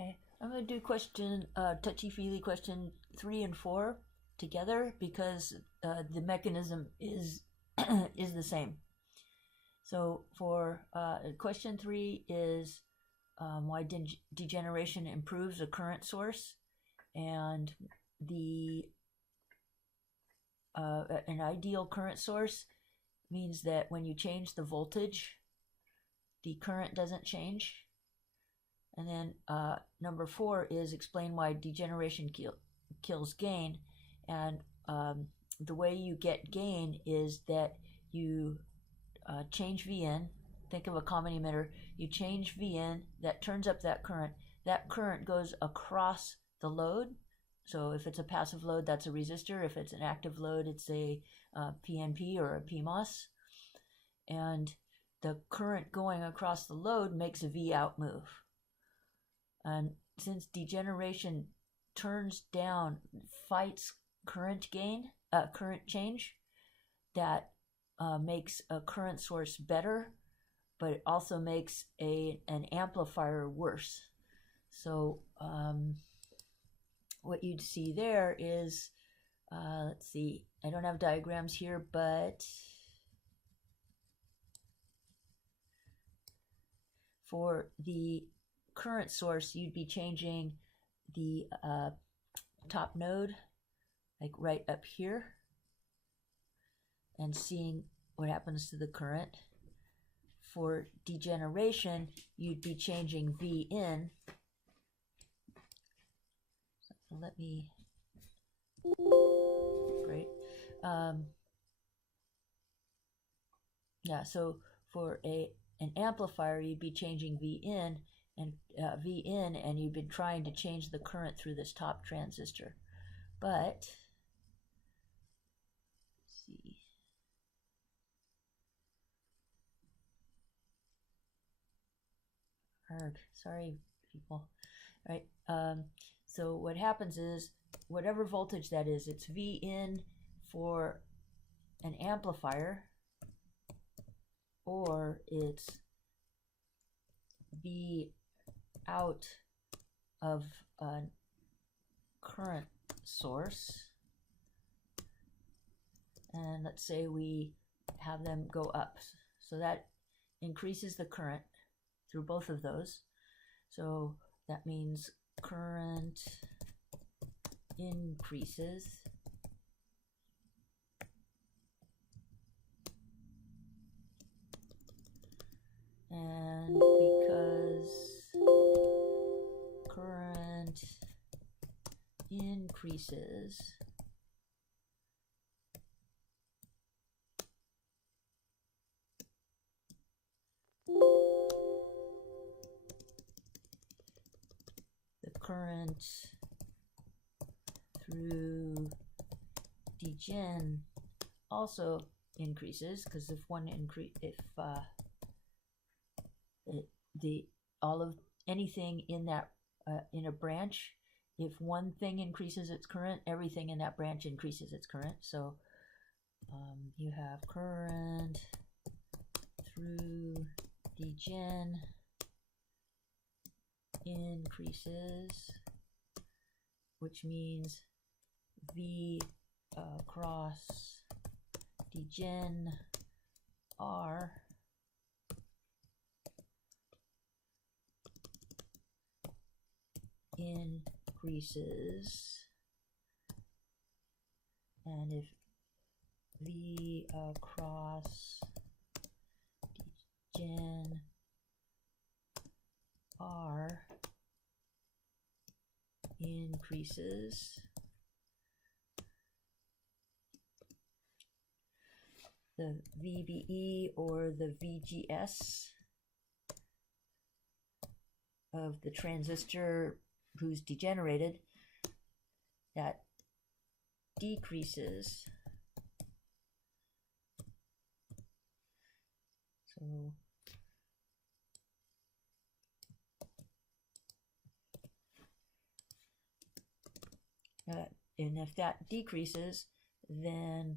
Okay, I'm going to do touchy-feely question 3 and 4 together because the mechanism is is the same. So for question 3 is why degeneration improves a current source, and an ideal current source means that when you change the voltage, the current doesn't change. And then number 4 is explain why degeneration kills gain. And the way you get gain is that you change Vn. Think of a common emitter. You change Vn, that turns up that current. That current goes across the load. So if it's a passive load, that's a resistor. If it's an active load, it's a PNP or a PMOS. And the current going across the load makes a V out move. And since degeneration turns down, fights current change, that makes a current source better, but it also makes an amplifier worse. So what you'd see there is, let's see, I don't have diagrams here, but for the current source, you'd be changing the top node, like right up here, and seeing what happens to the current. For degeneration, you'd be changing V in. So let me, great. Yeah, so for an amplifier, you'd be changing V in, and you've been trying to change the current through this top transistor. But, let's see. Sorry, people. All right. So what happens is, whatever voltage that is, it's V in for an amplifier, or it's V out of a current source. And let's say we have them go up. So that increases the current through both of those. So that means current increases. And because current increases, the current through degen also increases, because if anything in that in a branch, if one thing increases its current, everything in that branch increases its current. So you have current through degen increases, which means V cross degen R increases, and if V cross degen R increases, the VBE or the VGS of the transistor who's degenerated, that decreases. So and if that decreases, then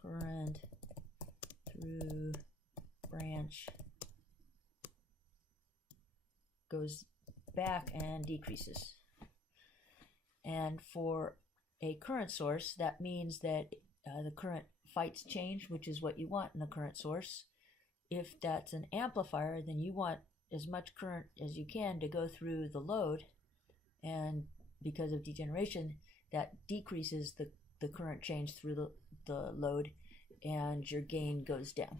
current through branch goes back and decreases. And for a current source, that means that the current fights change, which is what you want in the current source. If that's an amplifier, then you want as much current as you can to go through the load, and because of degeneration, that decreases the current change through the load, and your gain goes down.